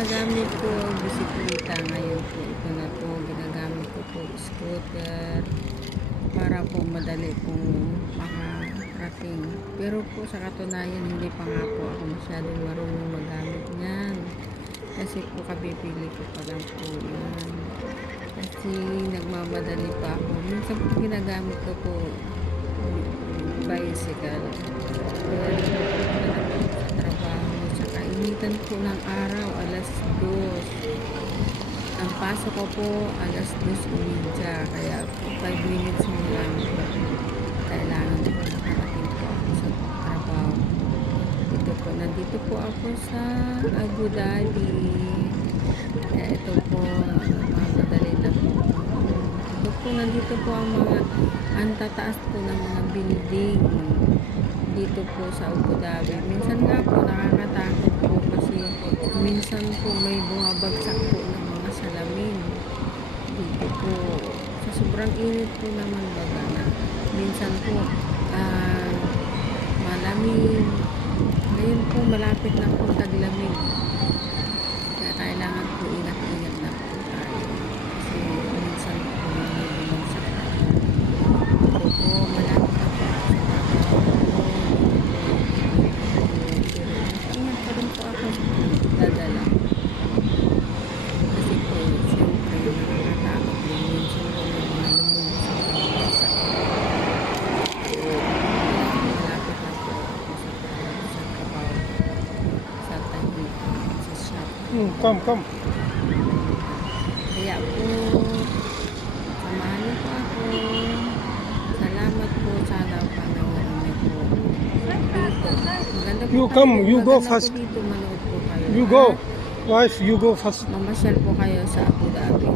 ginagamit ko bisikleta ngayon po. Ito na po, ginagamit ko po scooter para po madali pong makarating. Pero po sa katunayan, hindi pa nga po ako masyadong marunong magamit niyan. Kasi po kabibili ko pa lang po yan. Kasi nagmamadali pa ako. Minsan po ginagamit ko po bicycle. Kaya sa trabaho, sa kainitan po ng araw, alas 2. Ang pasok ko po, alas 2:30. Kaya po, 5 minutes mo lang. Kailangan po nakarating po ako sa trabaho. Nandito po ako sa Abu Dhabi. Kaya ito po, madali na po. Ito po, nandito po ang tataas po ng mga building dito po sa Abu Dhabi. Minsan nga po nakakatakot po kasi minsan po may bumabagsak po ng mga salamin dito po. Sa sobrang init po naman baga na minsan po malamig. Ngayon po malapit na po taglamig. Kaya kailangan po ingat-ingat na po tayo. Kasi minsan po may bumagsak na. Ito po malapit na po ako sa trabaho. Ingat pa rin po ako dadala. Kasi po siyempre nakakatakot din. Minsan po may mga lumulong sa pagbasak. Malapit na po ako sa trabaho. Sa tahi. Sa shop. Come. Kaya po, samahan niyo po ako. Salamat po. Sana panoorin niyo po dito. Maganda po You kayo. come, you go Maganda po first. dito, manood po kayo. You go. Wife, you go first. Mamasyal po kayo sa Abu Dhabi.